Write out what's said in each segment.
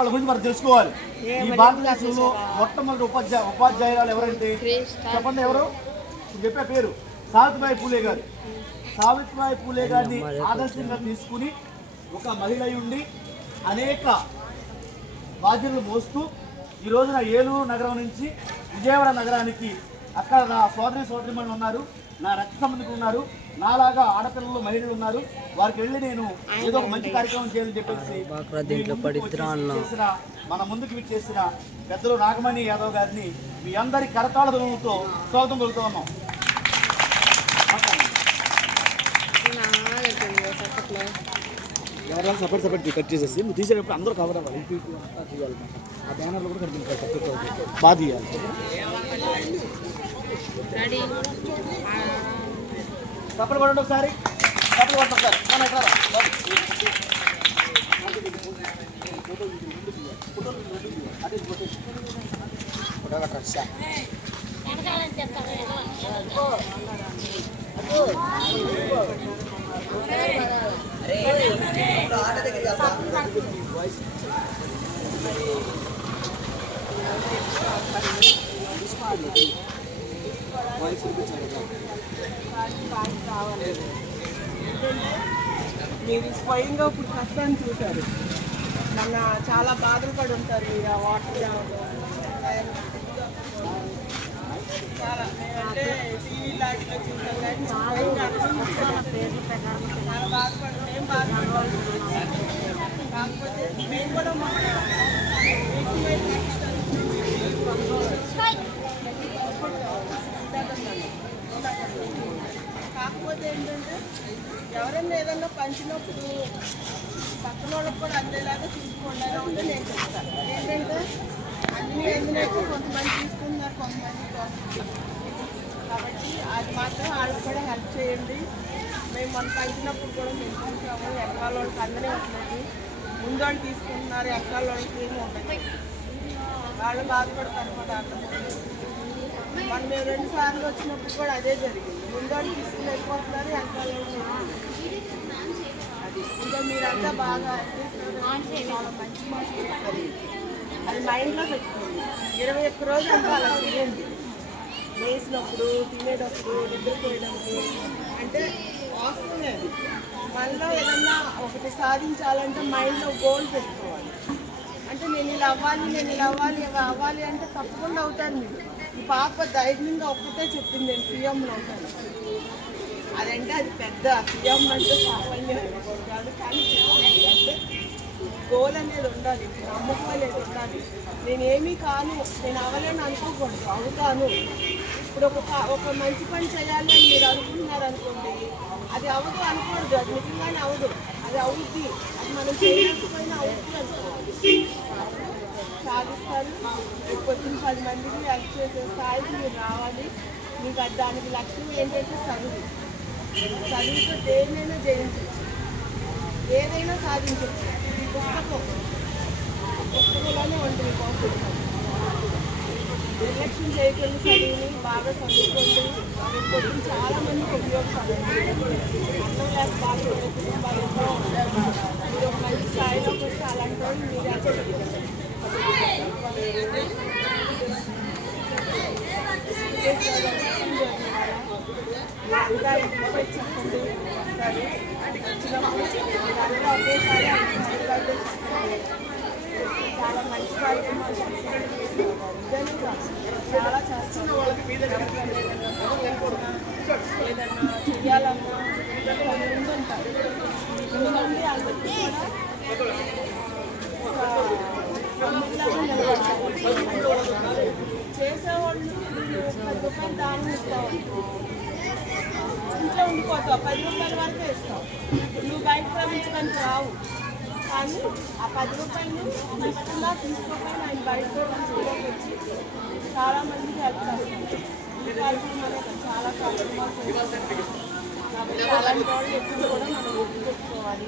వాళ్ళ గురించి మనం తెలుసుకోవాలి. ఈ భారతదేశంలో మొట్టమొదటి ఉపాధ్యాయురాలు ఎవరంటే చెప్పండి, ఎవరు చెప్పే పేరు సావిత్రిబాయి పూలే గారు. సావిత్రిబాయి పూలే గారిని ఆదర్శంగా తీసుకుని ఒక మహిళ ఉండి అనేక బాధ్యతలు మోస్తూ ఈ రోజున ఏలూరు నగరం నుంచి విజయవాడ నగరానికి అక్కడ నా సోదరిమణులు ఉన్నారు, నా రక్త సంబంధికులు ఉన్నారు, నాలాగా ఆడపిల్లలు మహిళలు ఉన్నారు. వారికి వెళ్ళి నేను ఏదో ఒక మంచి కార్యక్రమం చేయాలని చెప్పేసి చేసిన మన ముందుకు చేసిన పెద్దలు నాగమణి యాదవ్ గారిని మీ అందరి కరతాళ ధ్వనులతో స్వాగతం పలుకుతూ ఉన్నాం. ఎవరైనా సపరేట్ కట్ చేసేసి నువ్వు తీసేటప్పుడు అందరూ కవర్ అవ్వాలి. తీయాలి, ఆ బ్యానర్లు కూడా కనిపించాలి, బాగా తీయాలి. కప్పలు పడండి ఒకసారి, కప్పలు పడండి ఒకసారి. మీరు స్వయంగా ఇప్పుడు కష్టాన్ని చూశారు, మన చాలా బాధలు పడి ఉంటారు. మీరు ఆ వాటర్ చాలా మేమంటే టీవీ లాంటిలో చూసాం కానీ స్వయంగా చాలా బాధపడి మేము బాధపడాలి. కాకపోతే మేము కూడా కాకపోతే ఏంటంటే ఎవరైనా ఏదన్నా పంచినప్పుడు పక్కన వాళ్ళకి కూడా అందేలాగా చూసుకోండి అని ఉంటే నేను చెప్తాను. ఏంటంటే అన్నీ అందినట్టు కొంతమంది తీసుకున్నారు, కొంతమంది కాబట్టి అది మాత్రం వాళ్ళకి కూడా హెల్ప్ చేయండి. మేము మనం పంచినప్పుడు కూడా మేము చూసాము, ఎక్కల వాళ్ళకి అందరే ఉంటుంది, ముందు వాళ్ళు తీసుకుంటున్నారు, ఎక్కల వాళ్ళకి ఏమి ఉంటుంది, వాళ్ళు బాధపడతారు కూడా అర్థమవుతుంది. మనం మేము 2 సార్లు వచ్చినప్పుడు కూడా అదే జరిగింది. ముందు వాళ్ళు తీసుకుని వెళ్ళిపోతున్నారు, ఎక్కల అది ఇంకా మీరంతా బాగా చాలా మంచి మాట చెప్తారు. అది మైండ్లో పెట్టుకోండి. 21 రోజులు అంతా అలా చేయండి. వేసినప్పుడు, తినేటప్పుడు, నిద్రపోయేటప్పుడు అంటే వాస్తవమే. అది మనలో ఏదన్నా ఒకటి సాధించాలంటే మైండ్లో గోల్ పెట్టుకోవాలి. అంటే నేను ఇలా అవ్వాలి అవ్వాలి అంటే తప్పకుండా అవుతాను. మీరు ఈ పాప ధైర్యంగా ఒక్కటే చెప్పింది, నేను సీఎంలో ఉంటాను అదంటే అది పెద్ద సీఎం అంటే సామాన్యం కాదు. కానీ అంటే గోల్ అనేది ఉండాలి, నమ్మకం అనేది ఉండాలి. నేనేమీ కాను, నేను అవ్వలేను అనుకోకూడదు, అవుతాను. ఇప్పుడు ఒక మంచి పని చేయాలి అని మీరు అనుకుంటున్నారు అనుకోండి, అది అవ్వదు అనకూడదు, అది నిజంగానే అవ్వదు, అది అవుద్ది. అది మనం చేయకపోయినా అవుతుంది అనుకోవాలి. సాధిస్తారు. పొద్దున్న 10 మందికి హెల్ప్ చేసే స్థాయికి మీరు రావాలి. మీకు దానికి లక్ష్యం ఏంటంటే చదువుతో దేన్నైనా జయించవచ్చు, ఏదైనా సాధించవచ్చు. ఈ పుస్తకంలోనే ఉంటుంది కాంపిటీషన్. నిర్లక్ష్యం చేయకుండా చదివి బాగా చదువుకోండి. పొద్దున్న చాలా మందికి ఉపయోగపడండి. అన్నం లేక బాగుండే కుటుంబాలలో మీరు ఒక మంచి స్థాయిలోకి వస్తే అలాంటి వాళ్ళు మీరు ఇంకా చెప్పండి వస్తారు. వచ్చినప్పుడు అందరూ ఒకేసారి చాలా మంచి కార్యక్రమాలు చాలా చేస్తాను. ఏదన్నా చెయ్యాలన్నా ముందు ఉంటారు. ముందుండి అందరికీ కూడా చేసేవాళ్ళు 10 రూపాయలు దానం ఇస్తావు, ఇంట్లో ఉండిపోతావు, 10 రూపాయల వరకే ఇస్తావు. నువ్వు బయట ప్రవేశించడానికి రావు, కానీ ఆ 10 రూపాయలు తీసుకున్నా తీసుకోకపోయినా ఆయన బయట వచ్చి చాలామందికి హెల్ప్ చేస్తారు. ఈ కార్యక్రమాలు చాలా కార్యక్రమాలు కాబట్టి అలాంటి వాళ్ళు ఎప్పుడు కూడా మనం గుర్తుపెట్టుకోవాలి.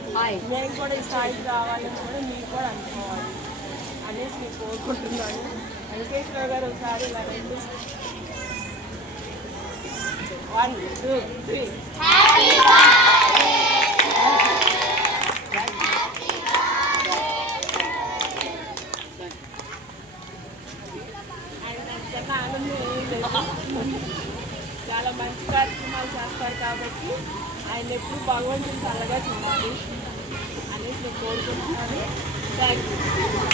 మేము కూడా ఈ స్థాయికి రావాలని కూడా మీరు కూడా అనుకోవాలి అనేసి నేను కోరుకుంటున్నాను. వెంకటేశ్వర గారు ఒకసారి ఇలా 2 1 2 3 చాలా మంచి కార్యక్రమాలు చేస్తారు కాబట్టి ఆయన ఎప్పుడు భగవంతుని చల్లగా చూడాలి అనేసి నేను కోరుకుంటున్నాను. Thank you.